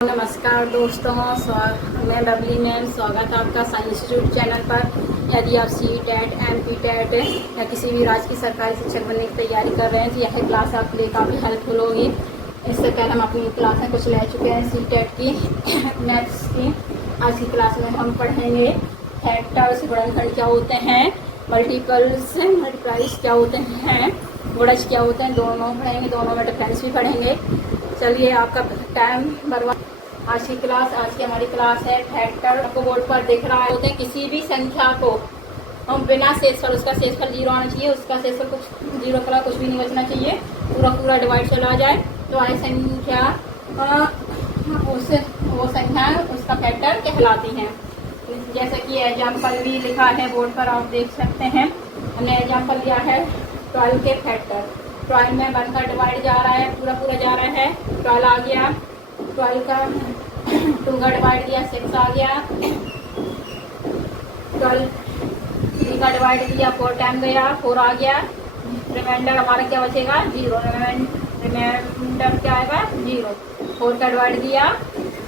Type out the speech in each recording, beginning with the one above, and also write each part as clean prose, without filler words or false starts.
नमस्कार दोस्तों, मैं लवली मैम, स्वागत है आपका साइंस इंस्टीट्यूट चैनल पर। यदि आप सी टेट, एमपी टेट या किसी भी राज्य की सरकारी शिक्षक बनने की तैयारी कर रहे हैं तो यह क्लास आपके लिए काफ़ी हेल्पफुल होगी। इससे पहले हम अपनी क्लास में कुछ ले चुके हैं सी टेट की, मैथ्स की। आज की क्लास में हम पढ़ेंगे फैक्टर्स, गुणनखंड क्या होते हैं, मल्टीपल्स मल्टीप्लाइज क्या होते हैं, गुणज क्या होते हैं, दोनों पढ़ेंगे, दोनों में डिफरेंस भी पढ़ेंगे। चलिए आपका टाइम बर्बाद। आज की हमारी क्लास है फैक्टर। आपको बोर्ड पर दिख रहा होते हैं किसी भी संख्या को हम बिना शेषफल, उसका शेषफल 0 आना चाहिए, उसका शेषफल कुछ 0 का कुछ भी नहीं बचना चाहिए, पूरा डिवाइड चला जाए तो आई संख्या वो संख्या उसका फैक्टर कहलाती है। जैसे कि एग्जाम्पल भी लिखा है बोर्ड पर, आप देख सकते हैं। हमने एग्जाम्पल लिया है 12 के फैक्टर। 12 में 1 का डिवाइड जा रहा है, पूरा जा रहा है, 12 आ गया। 12 का 2 का डिवाइड दिया, 6 आ गया। 12 3 का डिवाइड दिया, 4 टाइम गया, 4 आ गया। रिमाइंडर हमारा क्या बचेगा? 0। रिमाइंडर क्या आएगा? 0। 4 का डिवाइड दिया,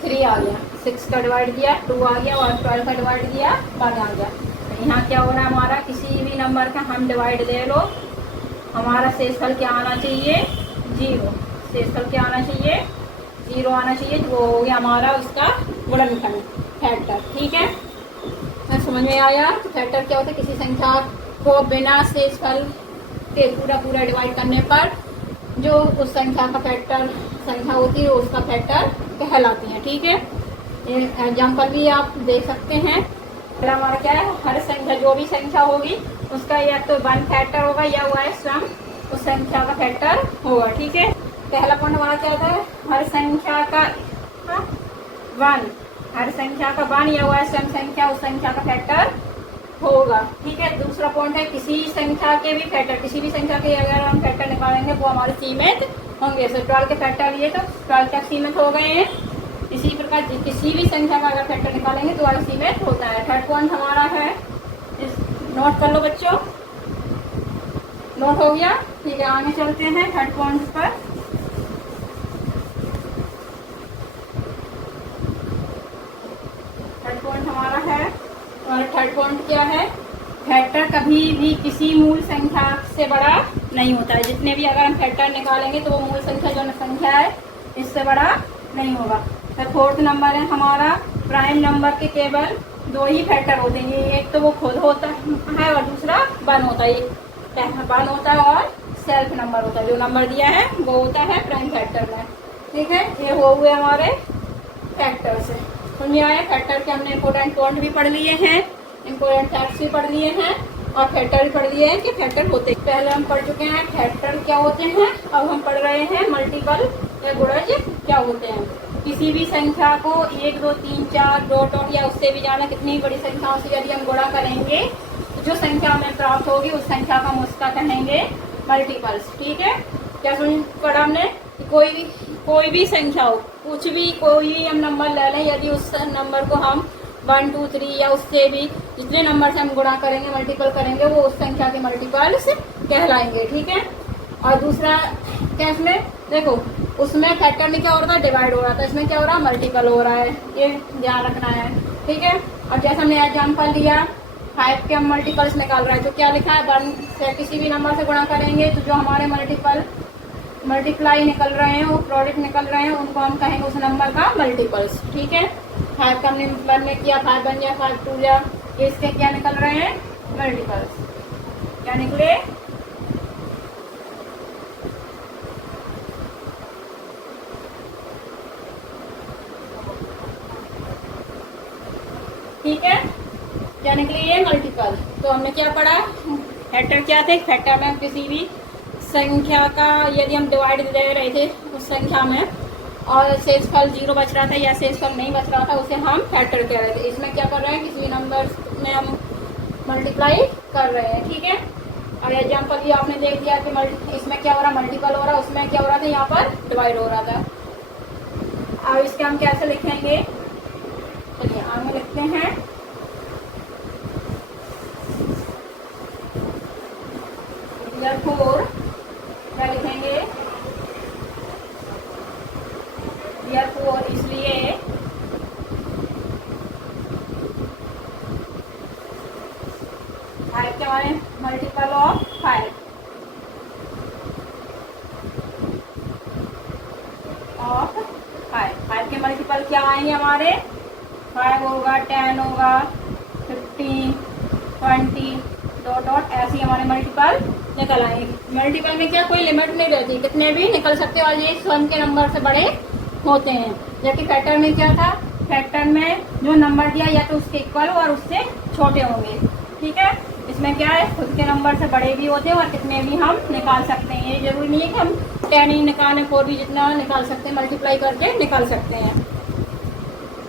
3 आ गया। 6 का डिवाइड दिया, 2 आ गया। और 12 का डिवाइड दिया, 1 आ गया। यहाँ क्या हो रहा है हमारा? किसी भी नंबर का हम डिवाइड ले लो, हमारा शेषफल क्या आना चाहिए? 0। शेषफल क्या आना चाहिए? 0 आना चाहिए। वो हो गया हमारा उसका गुणनखंड, फैक्टर। ठीक है, समझ में आया? तो फैक्टर क्या होता है? किसी संख्या को बिना शेषफल के पूरा डिवाइड करने पर जो उस संख्या का फैक्टर संख्या होती है उसका फैक्टर कहलाती है। ठीक है, ये एग्जाम्पल भी आप देख सकते हैं। पहला हमारा क्या है? हर संख्या, जो भी संख्या होगी उसका या तो 1 फैक्टर होगा या वह स्वयं उस संख्या का फैक्टर होगा। ठीक है, पहला पॉइंट हमारा क्या होता है? हर संख्या का 1, हर संख्या का 1 या वह स्वयं संख्या उस संख्या का फैक्टर होगा। ठीक है, दूसरा पॉइंट है किसी संख्या के भी फैक्टर, किसी भी संख्या के अगर हम फैक्टर निकालेंगे वो हमारे सीमित होंगे। जैसे 12 के फैक्टर लिए तो 12 तक सीमित हो गए हैं। इसी प्रकार किसी भी संख्या का अगर फैक्टर निकालेंगे तो वह सीमित होता है। थर्ड पॉइंट हमारा है, नोट कर लो बच्चों, नोट हो गया? ठीक है, आगे चलते हैं थर्ड पॉइंट पर। थर्ड पॉइंट हमारा है, और थर्ड पॉइंट क्या है? फैक्टर कभी भी किसी मूल संख्या से बड़ा नहीं होता है। जितने भी अगर हम फैक्टर निकालेंगे तो वो मूल संख्या जो संख्या है इससे बड़ा नहीं होगा। तो फोर्थ नंबर है हमारा, प्राइम नंबर के केवल 2 ही फैक्टर होते हैं। एक तो वो खुद होता है और दूसरा 1 होता है। 1 होता है और सेल्फ नंबर होता है। जो नंबर दिया है वो होता है प्राइम फैक्टर में। ठीक है, ये हो गए हमारे फैक्टर से। समझ आया? फैक्टर के हमने इंपॉर्टेंट पॉइंट भी पढ़ लिए हैं, इंपॉर्टेंट फैक्ट्स भी पढ़ लिए हैं और फैक्टर भी पढ़ लिए हैं कि फैक्टर होते हैं। पहले हम पढ़ चुके हैं फैक्टर क्या होते हैं, अब हम पढ़ रहे हैं मल्टीपल या गुणज क्या होते हैं। किसी भी संख्या को 1, 2, 3, 4 डॉट या उससे भी ज्यादा कितनी बड़ी संख्याओं से यदि हम गुणा करेंगे तो जो संख्या हमें प्राप्त होगी उस संख्या का हम उसका कहेंगे मल्टीपल्स। ठीक है, क्या सुन पढ़ा हमने? कोई भी संख्या हो, कुछ भी कोई भी हम नंबर ले लें, यदि उस नंबर को हम 1, 2, 3 या उससे भी जितने नंबर से हम गुणा करेंगे, मल्टीपल करेंगे, वो उस संख्या के मल्टीपल्स कहलाएंगे। ठीक है, और दूसरा क्या इसमें देखो, उसमें फैक्टर में क्या हो रहा था? डिवाइड हो रहा था। इसमें क्या हो रहा है? मल्टीपल हो रहा है। ये ध्यान रखना है। ठीक है, और जैसे हमने एग्जाम्पल लिया 5 के हम मल्टीपल्स निकाल रहे हैं तो क्या लिखा है? 1 से किसी भी नंबर से गुणा करेंगे तो जो हमारे मल्टीप्लाई निकल रहे हैं, वो प्रोडक्ट निकल रहे हैं, उनको हम कहेंगे उस नंबर का मल्टीपल्स। ठीक है, 5 का हमने 1 में किया, 5 बन गया, 5 2 जा, इसके क्या निकल रहे हैं? मल्टीपल्स। क्या निकले? ठीक है, क्या निकले? ये मल्टीपल। तो हमने क्या पढ़ा? फैक्टर क्या थे? फैक्टर में किसी भी संख्या का यदि हम डिवाइड दे रहे थे उस संख्या में और शेषफल 0 बच रहा था या शेषफल नहीं बच रहा था, उसे हम फैक्टर कह रहे थे। इसमें क्या कर रहे हैं? किसी भी नंबर में हम मल्टीप्लाई कर रहे हैं। ठीक है, और एग्जाम्पल भी आपने देख दिया कि इसमें क्या हो रहा? मल्टीपल हो रहा, उसमें क्या हो रहा था? यहाँ पर डिवाइड हो रहा था। अब इसके हम कैसे लिखेंगे? चलिए आगे लिखते हैं। therefore क्या लिखेंगे? therefore इसलिए मल्टीपल क्या आएंगे हमारे, 5 होगा, 10 होगा, 15, 20 डॉट डॉट ऐसे हमारे मल्टीपल निकल आएंगे। मल्टीपल में क्या कोई लिमिट नहीं रहती, कितने भी निकल सकते और ये स्वयं के नंबर से बड़े होते हैं। जबकि फैक्टर में क्या था, फैक्टर में जो नंबर दिया या तो उसके इक्वल और उससे छोटे होंगे। ठीक है, इसमें क्या है, खुद के नंबर से बड़े भी होते हैं और कितने भी हम निकाल सकते हैं। ये जरूरी नहीं है कि हम 10 ही निकालें, 4 भी जितना निकाल सकते हैं मल्टीप्लाई करके निकाल सकते हैं।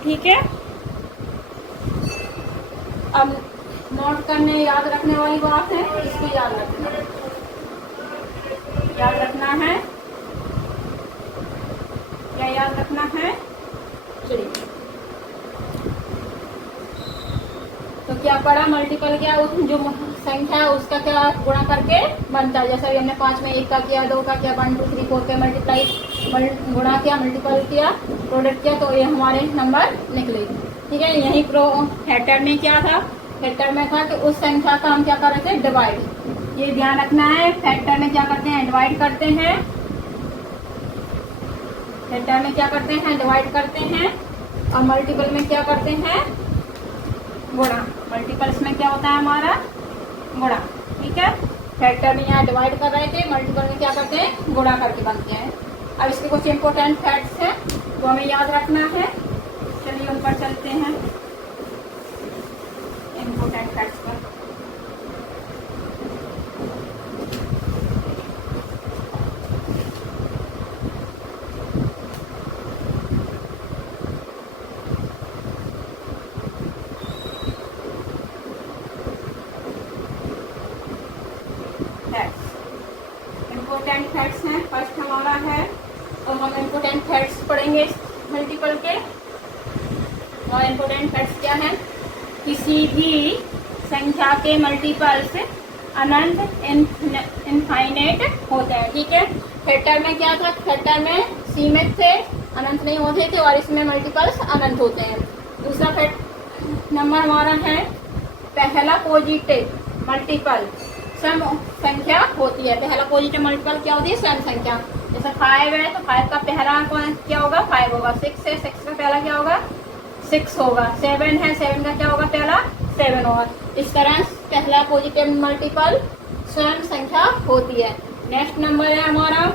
ठीक है, अब नोट करने याद रखने वाली बात है, इसको याद रखना है। क्या याद रखना है, चलिए तो क्या पढ़ा, मल्टीपल क्या जो संख्या है उसका क्या गुणा करके बनता है। जैसे अभी हमने 5 में 1 का किया, 2 का किया, 1 2 3 4 के मल्टीप्लाई गुणा किया, मल्टीपल किया, प्रोडक्ट किया, तो ये हमारे नंबर निकले। ठीक है, यही फैक्टर में क्या था, फैक्टर में था कि उस संख्या का हम क्या कर रहे थे, डिवाइड। ये ध्यान रखना है, फैक्टर में क्या करते हैं, डिवाइड करते हैं। फैक्टर में क्या करते हैं, डिवाइड करते हैं, और मल्टीपल में क्या करते हैं, गुणा। मल्टीपल्स में क्या होता है हमारा, गुणा। ठीक है, फैक्टर में यहाँ डिवाइड कर रहे थे, मल्टीपल में क्या करते हैं, गुणा करके बनते हैं। अब इसके कुछ इंपॉर्टेंट फैक्ट्स हैं वो हमें याद रखना है। चलिए उन पर चलते हैं, इंपॉर्टेंट फैक्ट्स पर। इम्पोर्टेंट फैक्ट्स हैं, फर्स्ट हमारा है, और हम इम्पोर्टेंट फैक्ट्स पढ़ेंगे मल्टीपल के। और इम्पोर्टेंट फैक्ट्स क्या है, किसी भी संख्या के मल्टीपल्स अनंत इनफाइनेट होते हैं। ठीक है, फैक्टर में क्या था, फैक्टर में सीमित थे, अनंत नहीं होते थे, और इसमें मल्टीपल्स अनंत होते हैं। दूसरा फैक्ट नंबर हमारा है, पहला पॉजिटिव मल्टीपल सम संख्या होती है। पहला पॉजिटिव मल्टीपल क्या होती है, सम संख्या। जैसे 5 है तो 5 का पहला क्या होगा, 5 होगा। 6 है, 6 का पहला क्या होगा, 6 होगा। 7 है, 7 का क्या होगा, पहला 7 होगा। इस तरह पहला पॉजिटिव मल्टीपल स्वयं संख्या होती है। नेक्स्ट नंबर है हमारा,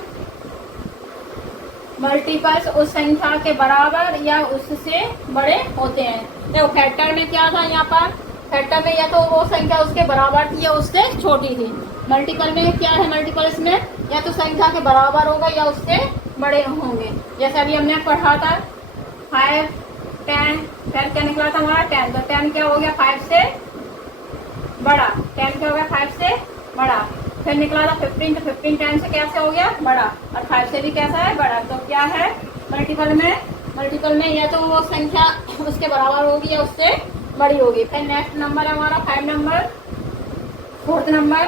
मल्टीपल्स उस संख्या के बराबर या उससे बड़े होते हैं। देखो फैक्टर में क्या था, यहाँ पर फैक्टर में या तो वो संख्या उसके बराबर थी या उससे छोटी थी। मल्टीपल में क्या है, मल्टीपल्स में या तो संख्या के बराबर होगा या उससे बड़े होंगे। जैसा अभी हमने पढ़ा था 5 10, फिर क्या निकला था हमारा 10, तो 10 क्या हो गया, 5 से बड़ा। 10 क्या हो गया, 5 से बड़ा। फिर निकला था 15, तो 15 10 से कैसे हो गया, बड़ा, और 5 से भी कैसा है, बड़ा। तो क्या है मल्टीपल में या तो वो संख्या उसके बराबर होगी या उससे बड़ी होगी। फिर नेक्स्ट नंबर है हमारा 5 नंबर, फोर्थ नंबर,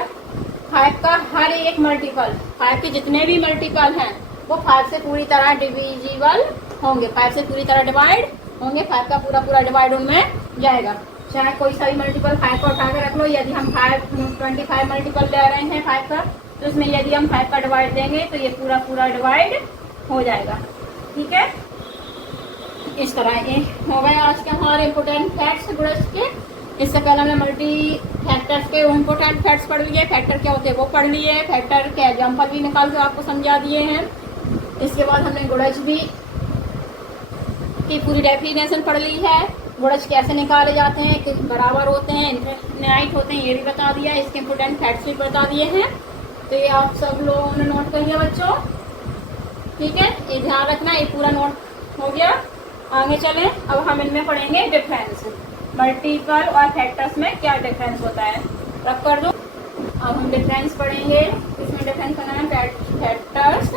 5 का हर एक मल्टीपल, 5 के जितने भी मल्टीपल हैं वो 5 से पूरी तरह डिविजिबल होंगे, 5 से पूरी तरह डिवाइड होंगे। 5 का पूरा डिवाइड उनमें जाएगा। चाहे कोई सा भी मल्टीपल 5 का उठा के रख लो, यदि हम 25 मल्टीपल ले रहे हैं 5 का, तो उसमें यदि हम 5 का डिवाइड देंगे तो ये पूरा डिवाइड हो जाएगा। ठीक है, इस तरह ये हो गए आज के हमारे इम्पोर्टेंट फैक्ट्स गुणज के। इससे पहले हमने मल्टी फैक्टर्स के इम्पोर्टेंट फैक्ट्स पढ़ लिए, फैक्टर क्या होते हैं वो पढ़ लिए, फैक्टर के एग्जाम्पल भी निकाल के आपको समझा दिए हैं। इसके बाद हमने गुणज भी की पूरी डेफिनेशन पढ़ ली है, गुणज कैसे निकाले जाते हैं, किस बराबर होते हैं, इनफाइनाइट होते हैं, ये भी बता दिया। इसके इम्पोर्टेंट फैक्ट्स भी बता दिए हैं। तो ये आप सब लोगों ने नोट कर लिया बच्चों। ठीक है, ये ध्यान रखना, ये पूरा नोट हो गया। आगे चलें, अब हम इनमें पढ़ेंगे डिफरेंस, मल्टीपल और फैक्टर्स में क्या डिफरेंस होता है। रख कर दो, अब हम डिफरेंस पढ़ेंगे। इसमें डिफरेंस करना है फैक्टर्स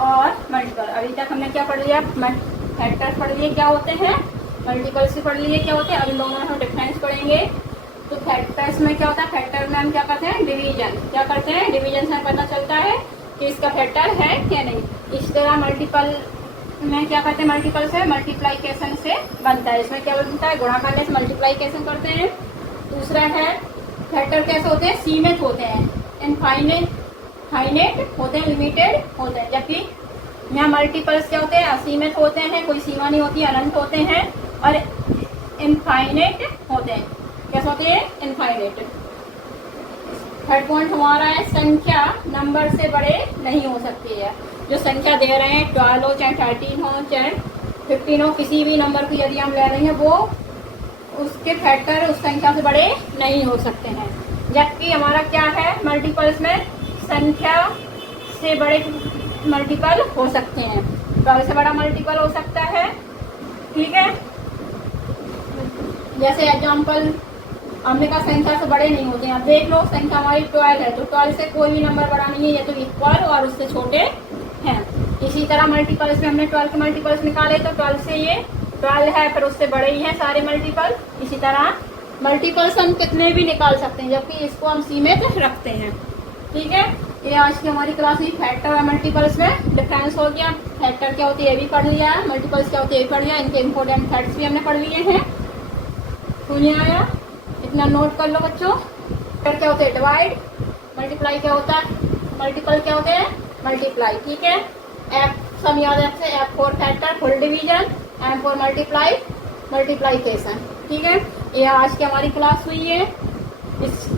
और मल्टीपल। अभी तक हमने क्या पढ़ लिया, फैक्टर्स पढ़ लिए क्या होते हैं, मल्टीपल्स भी पढ़ लिए क्या होते हैं। अब इन दोनों में हम डिफरेंस पढ़ेंगे। तो फैक्टर्स में क्या होता है, फैक्टर में हम क्या करते हैं, डिवीजन। क्या करते हैं, डिवीजन से पता चलता है कि इसका फैक्टर है क्या नहीं। इस तरह मल्टीपल में क्या करते हैं, मल्टीपल से मल्टीप्लाइकेशन से बनता है। इसमें क्या बनता है, गुणा करने से मल्टीप्लाइकेशन करते हैं। दूसरा है फैक्टर कैसे होते हैं, सीमित होते हैं, इनफाइनेट होते हैं, लिमिटेड होते हैं। जबकि यहाँ मल्टीपल्स क्या होते हैं, असीमित होते हैं, कोई सीमा नहीं होती, अनंत होते हैं, और इनफाइनेट होते हैं। कैसे होते हैं, इनफाइनेट। थर्ड पॉइंट हमारा है संख्या नंबर से बड़े नहीं हो सकती है। जो संख्या दे रहे हैं 12 हो चाहे 13 हो चाहे 15 हो, किसी भी नंबर को यदि हम ले रहे हैं वो उसके फैक्टर उस संख्या से बड़े नहीं हो सकते हैं। जबकि हमारा क्या है, मल्टीपल्स में संख्या से बड़े मल्टीपल हो सकते हैं। 12 से बड़ा मल्टीपल हो सकता है, ठीक है। जैसे एग्जाम्पल हमने कहा संख्या से बड़े नहीं होते हैं। देख लो संख्या हमारी 12 है तो 12 से कोई भी नंबर बड़ा नहीं है, ये तो इक्वल और उससे छोटे हैं। इसी तरह मल्टीपल्स में हमने 12 के मल्टीपल्स निकाले तो 12 से ये 12 है, फिर उससे बड़े ही हैं सारे मल्टीपल। इसी तरह मल्टीपल्स हम कितने भी निकाल सकते हैं, जबकि इसको हम सीमित रखते हैं, ठीक है। ये आज की हमारी क्लास में फैक्टर और मल्टीपल्स में डिफरेंस हो गया। फैक्टर क्या होती है ये भी पढ़ लिया है, मल्टीपल्स क्या होती है ये भी पढ़ लिया, इनके इंपॉर्टेंट फैक्ट्स भी हमने पढ़ लिए हैं। सुनिए आया, इतना नोट कर लो बच्चों। फैक्टर क्या होते हैं, डिवाइड। मल्टीप्लाई क्या होता है, मल्टीपल क्या होते हैं, मल्टीप्लाई, ठीक है। एफ सम याद है, F for factor full division, M for multiply multiplication, ठीक है। ये आज की हमारी क्लास हुई है, इस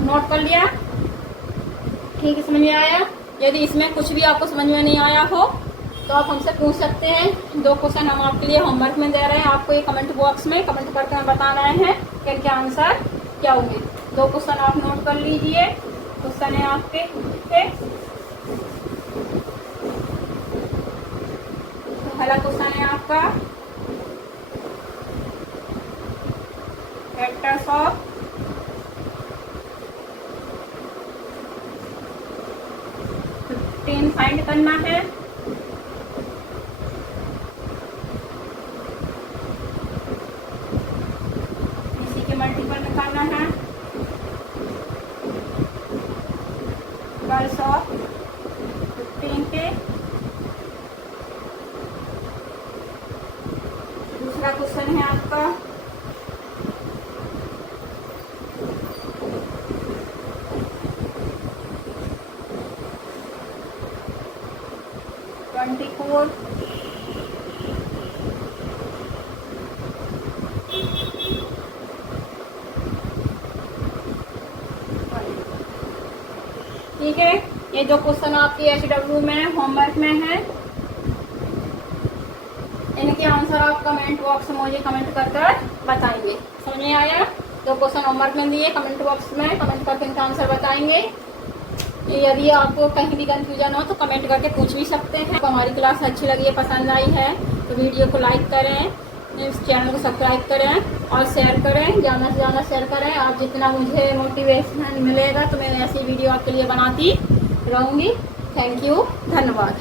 नोट कर लिया, ठीक है, समझ में आया। यदि इसमें कुछ भी आपको समझ में नहीं आया हो तो आप हमसे पूछ सकते हैं। 2 क्वेश्चन हम आपके लिए होमवर्क में दे रहे हैं, आपको ये कमेंट बॉक्स में कमेंट करके हम बता रहे हैं कि इनके आंसर क्या होंगे। 2 क्वेश्चन आप नोट कर लीजिए। क्वेश्चन है आपके, तो पहला क्वेश्चन है आपका फैक्टर्स ऑफ 15 फाइंड करना है। इसी के मल्टीपल निकालना है। 12 ऑफ 15 के। दूसरा क्वेश्चन है आपका ठीक है। ये 2 क्वेश्चन आपके HW में होमवर्क में है, इनके आंसर आप कमेंट बॉक्स में मुझे कमेंट कर बताएंगे। समझ में आया। 2 क्वेश्चन होमवर्क में दिए, कमेंट बॉक्स में कमेंट करके इनका आंसर बताएंगे। यदि आपको कहीं भी कंफ्यूजन हो तो कमेंट करके पूछ भी सकते हैं। आपको हमारी क्लास अच्छी लगी है, पसंद आई है तो वीडियो को लाइक करें, इस चैनल को सब्सक्राइब करें और शेयर करें, ज़्यादा से ज़्यादा शेयर करें। आप जितना मुझे मोटिवेशन मिलेगा तो मैं ऐसी वीडियो आपके लिए बनाती रहूँगी। थैंक यू, धन्यवाद।